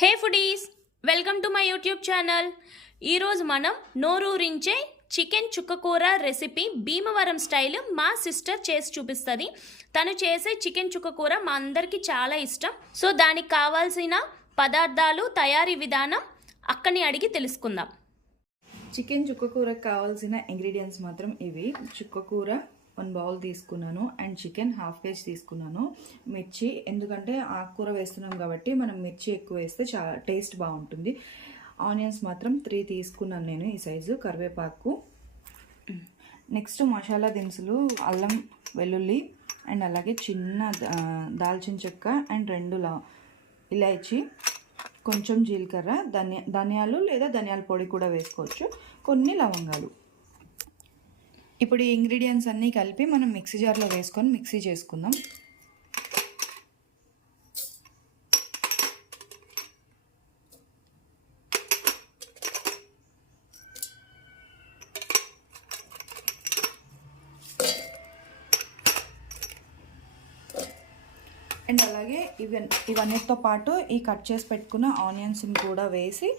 Hey foodies, welcome to my YouTube channel. ఈరోజు మనం నోరూరించే chicken చుక్కకూర రెసిపీ భీమవరం స్టైల్ మా సిస్టర్ చేసి చూపిస్తుంది. తను చేసే చికెన్ చుక్కకూర మా అందరికీ చాలా ఇష్టం. సో దానికి కావాల్సిన పదార్థాలు, తయారీ విధానం అక్కని అడిగి తెలుసుకుందాం. చికెన్ చుక్కకూరకు కావాల్సిన ఇంగ్రీడియంట్స్ మాత్రం ఇవి. చుక్కకూర 1 బౌల్ తీసుకున్నాను అండ్ చికెన్ 1/2 kg తీసుకున్నాను. మిర్చి, ఎందుకంటే ఆకుకూర వేస్తున్నాం కాబట్టి మనం మిర్చి ఎక్కువ వేస్తే చాలా టేస్ట్ బాగుంటుంది. ఆనియన్స్ మాత్రం 3 తీసుకున్నాను నేను ఈ సైజు. కరివేపాకు, నెక్స్ట్ మసాలా దినుసులు అల్లం వెల్లుల్లి అండ్ అలాగే చిన్న దాల్చిన చెక్క అండ్ 2 ఇలాచీ, కొంచెం జీలకర్ర, ధనియాలు లేదా ధనియాల పొడి కూడా వేసుకోవచ్చు, కొన్ని లవంగాలు. ఇప్పుడు ఈ ఇంగ్రీడియంట్స్ అన్నీ కలిపి మనం మిక్సీ జార్లో వేసుకొని మిక్సీ చేసుకుందాం. అండ్ అలాగే ఇవన్నిటితో పాటు ఈ కట్ చేసి పెట్టుకున్న ఆనియన్స్ని కూడా వేసి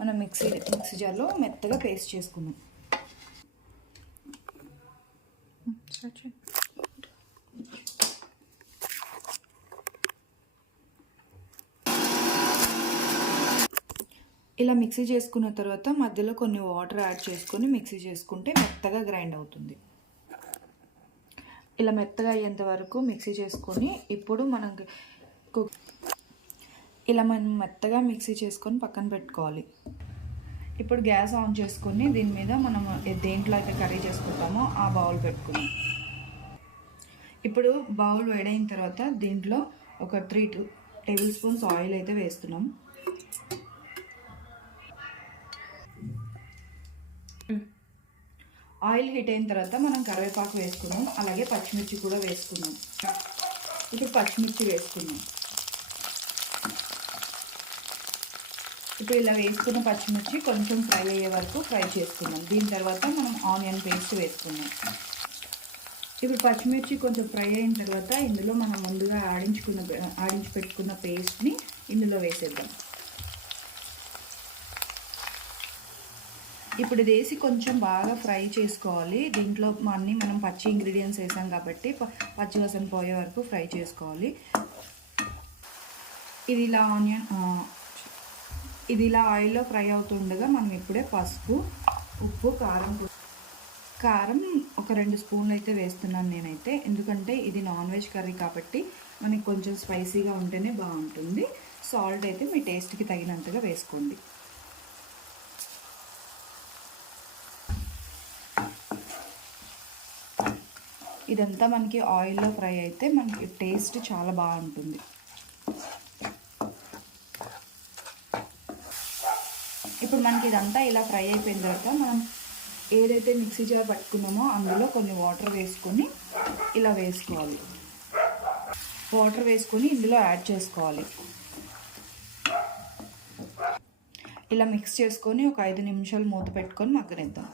మనం మిక్సీ జార్లో మెత్తగా పేస్ట్ చేసుకుందాం. ఇలా మిక్సీ చేసుకున్న తర్వాత మధ్యలో కొన్ని వాటర్ యాడ్ చేసుకొని మిక్సీ చేసుకుంటే మెత్తగా గ్రైండ్ అవుతుంది. ఇలా మెత్తగా అయ్యేంత వరకు మిక్సీ చేసుకొని ఇప్పుడు మనం మెత్తగా మిక్సీ చేసుకొని పక్కన పెట్టుకోవాలి. ఇప్పుడు గ్యాస్ ఆన్ చేసుకొని దీని మీద మనం దేంట్లో అయితే కర్రీ చేసుకుంటామో ఆ బౌల్ పెట్టుకున్నాం. ఇప్పుడు బౌల్ వేడైన తర్వాత దీంట్లో ఒక 3 టేబుల్ స్పూన్స్ ఆయిల్ అయితే వేస్తున్నాం. ఆయిల్ హీట్ అయిన తర్వాత మనం కరివేపాకు వేసుకున్నాం, అలాగే పచ్చిమిర్చి కూడా వేసుకున్నాం. ఇప్పుడు పచ్చిమిర్చి వేసుకున్నాం. ఇప్పుడు ఇలా వేసుకున్న పచ్చిమిర్చి కొంచెం ఫ్రై అయ్యే వరకు ఫ్రై చేసుకున్నాం. దీని తర్వాత మనం ఆనియన్ పేస్ట్ వేసుకున్నాం. ఇప్పుడు పచ్చిమిర్చి కొంచెం ఫ్రై అయిన తర్వాత ఇందులో మనం ముందుగా ఆడించి పెట్టుకున్న పేస్ట్ని ఇందులో వేసేద్దాం. ఇప్పుడు ఇది వేసి కొంచెం బాగా ఫ్రై చేసుకోవాలి. దీంట్లో మనం పచ్చి ఇంగ్రీడియంట్స్ వేసాం కాబట్టి పచ్చివాసన పోయే వరకు ఫ్రై చేసుకోవాలి. ఇది ఇలా ఆయిల్లో ఫ్రై అవుతుండగా మనం ఇప్పుడే పసుపు, ఉప్పు, కారం ఒక 2 స్పూన్లు అయితే వేస్తున్నాను నేనైతే. ఎందుకంటే ఇది నాన్ వెజ్ కర్రీ కాబట్టి మనకి కొంచెం స్పైసీగా ఉంటేనే బాగుంటుంది. సాల్ట్ అయితే మీ టేస్ట్కి తగినంతగా వేసుకోండి. ఇదంతా మనకి ఆయిల్లో ఫ్రై అయితే మనకి టేస్ట్ చాలా బాగుంటుంది. ఇప్పుడు మనకి ఇదంతా ఇలా ఫ్రై అయిపోయిన తర్వాత మనం ఏదైతే మిక్సీ జార్ పట్టుకున్నామో అందులో కొన్ని వాటర్ వేసుకొని ఇలా వేసుకోవాలి. వాటర్ వేసుకొని ఇందులో యాడ్ చేసుకోవాలి. ఇలా మిక్స్ చేసుకొని ఒక 5 నిమిషాలు మూత పెట్టుకొని మగ్గనిద్దాం.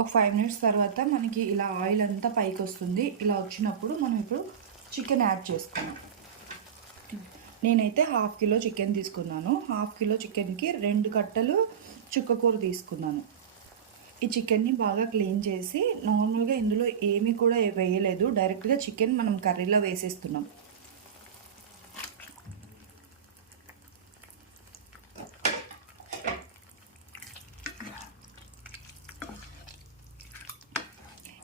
ఒక 5 మినిట్స్ తర్వాత మనకి ఇలా ఆయిల్ అంతా పైకి వస్తుంది. ఇలా వచ్చినప్పుడు మనం ఇప్పుడు చికెన్ యాడ్ చేసుకున్నాం. నేనైతే 1/2 కిలో చికెన్ తీసుకున్నాను. 1/2 కిలో చికెన్కి 2 కట్టలు చుక్కకూర తీసుకున్నాను. ఈ చికెన్ని బాగా క్లీన్ చేసి, నార్మల్గా ఇందులో ఏమీ కూడా వేయలేదు, డైరెక్ట్గా చికెన్ మనం కర్రీలో వేసేస్తున్నాం.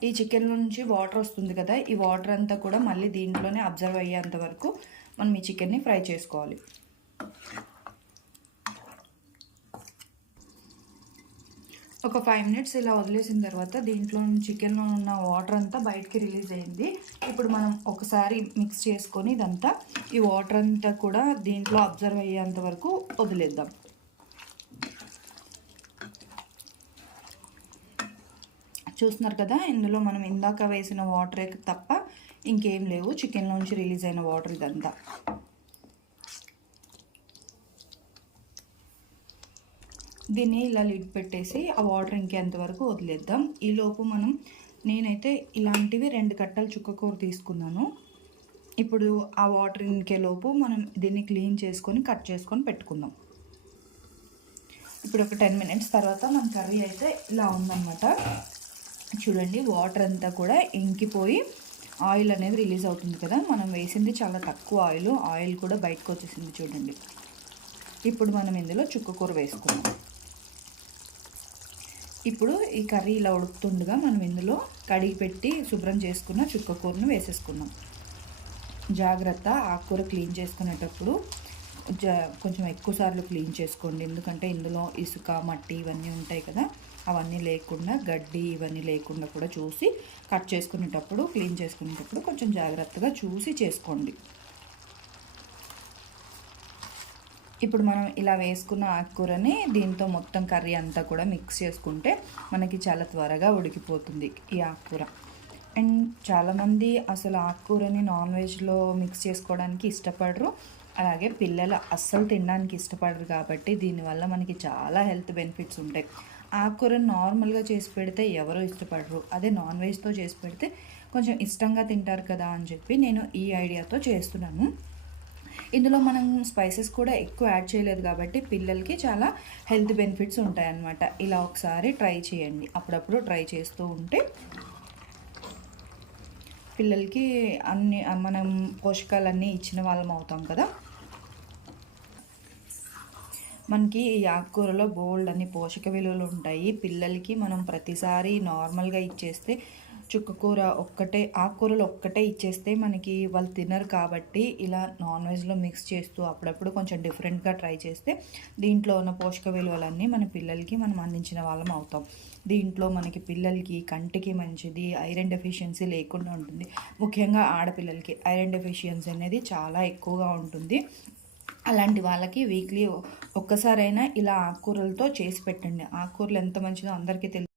ఈ చికెన్ నుంచి వాటర్ వస్తుంది కదా, ఈ వాటర్ అంతా కూడా మళ్ళీ దీంట్లోనే అబ్జర్వ్ అయ్యేంత వరకు మనం ఈ చికెన్ని ఫ్రై చేసుకోవాలి. ఒక 5 మినిట్స్ ఇలా వదిలేసిన తర్వాత దీంట్లో చికెన్లో ఉన్న వాటర్ అంతా బయటికి రిలీజ్ అయింది. ఇప్పుడు మనం ఒకసారి మిక్స్ చేసుకొని ఇదంతా ఈ వాటర్ అంతా కూడా దీంట్లో అబ్జర్వ్ అయ్యేంత వరకు వదిలేద్దాం. చూస్తున్నారు కదా, ఇందులో మనం ఇందాక వేసిన వాటరే తప్ప ఇంకేం లేవు. చికెన్లోంచి రిలీజ్ అయిన వాటర్ ఇదంతా. దీన్ని ఇలా లిడ్ పెట్టేసి ఆ వాటర్ ఇంకేంతవరకు వదిలేద్దాం. ఈలోపు నేనైతే ఇలాంటివి 2 కట్టలు చుక్కకూర తీసుకున్నాను. ఇప్పుడు ఆ వాటర్ ఇంకే లోపు మనం దీన్ని క్లీన్ చేసుకొని కట్ చేసుకొని పెట్టుకుందాం. ఇప్పుడు ఒక 10 మినిట్స్ తర్వాత మన కర్రీ అయితే ఇలా ఉందన్నమాట. చూడండి, వాటర్ అంతా కూడా ఇంకిపోయి ఆయిల్ అనేది రిలీజ్ అవుతుంది కదా. మనం వేసింది చాలా తక్కువ ఆయిల్ కూడా బయటకు వచ్చేసింది చూడండి. ఇప్పుడు మనం ఇందులో చుక్కకూర వేసుకుందాం. ఇప్పుడు ఈ కర్రీ ఇలా ఉడుకుతుండగా మనం ఇందులో కడిగి పెట్టి శుభ్రం చేసుకున్న చుక్కకూరను వేసేసుకుందాం. జాగ్రత్త, ఆకుకూర క్లీన్ చేసుకునేటప్పుడు కొంచెం ఎక్కువ సార్లు క్లీన్ చేసుకోండి. ఎందుకంటే ఇందులో ఇసుక, మట్టి ఇవన్నీ ఉంటాయి కదా. అవన్నీ లేకుండా, గడ్డి ఇవన్నీ లేకుండా కూడా చూసి కట్ చేసుకునేటప్పుడు, క్లీన్ చేసుకునేటప్పుడు కొంచెం జాగ్రత్తగా చూసి చేసుకోండి. ఇప్పుడు మనం ఇలా వేసుకున్న ఆకుకూరని దీంతో మొత్తం కర్రీ అంతా కూడా మిక్స్ చేసుకుంటే మనకి చాలా త్వరగా ఉడికిపోతుంది ఈ ఆకుకూర. అండ్ చాలామంది అసలు ఆకుకూరని నాన్ వెజ్లో మిక్స్ చేసుకోవడానికి ఇష్టపడరు, అలాగే పిల్లలు అస్సలు తినడానికి ఇష్టపడరు. కాబట్టి దీనివల్ల మనకి చాలా హెల్త్ బెనిఫిట్స్ ఉంటాయి. ఆకుకూరని నార్మల్గా చేసి పెడితే ఎవరో ఇష్టపడరు, అదే నాన్ వెజ్తో చేసి పెడితే కొంచెం ఇష్టంగా తింటారు కదా అని చెప్పి నేను ఈ ఐడియాతో చేస్తున్నాను. ఇందులో మనం స్పైసెస్ కూడా ఎక్కువ యాడ్ చేయలేదు కాబట్టి పిల్లలకి చాలా హెల్త్ బెనిఫిట్స్ ఉంటాయన్నమాట. ఇలా ఒకసారి ట్రై చేయండి, అప్పుడప్పుడు ట్రై చేస్తూ ఉంటే పిల్లలకి అన్ని మనం పోషకాలన్నీ ఇచ్చిన వాళ్ళం అవుతాం కదా. మనకి ఈ ఆకుకూరలో బోల్డ్ అన్ని పోషక విలువలు ఉంటాయి. పిల్లలకి మనం ప్రతిసారి నార్మల్గా ఇచ్చేస్తే, చుక్కకూర ఒక్కటే, ఆకుకూరలు ఒక్కటే ఇచ్చేస్తే మనకి వాళ్ళు తినరు. కాబట్టి ఇలా నాన్ వెజ్లో మిక్స్ చేస్తూ అప్పుడప్పుడు కొంచెం డిఫరెంట్గా ట్రై చేస్తే దీంట్లో ఉన్న పోషక విలువలన్నీ మన పిల్లలకి మనం అందించిన వాళ్ళం అవుతాం. దీంట్లో మనకి పిల్లలకి కంటికి మంచిది, ఐరన్ డెఫిషియన్సీ లేకుండా ఉంటుంది. ముఖ్యంగా ఆడపిల్లలకి ఐరన్ డెఫిషియన్సీ అనేది చాలా ఎక్కువగా ఉంటుంది. అలాంటి వాళ్ళకి వీక్లీ ఒక్కసారైనా ఇలా ఆకుకూరలతో చేసి పెట్టండి. ఆకుకూరలు ఎంత మంచిదో అందరికీ తెలుసు.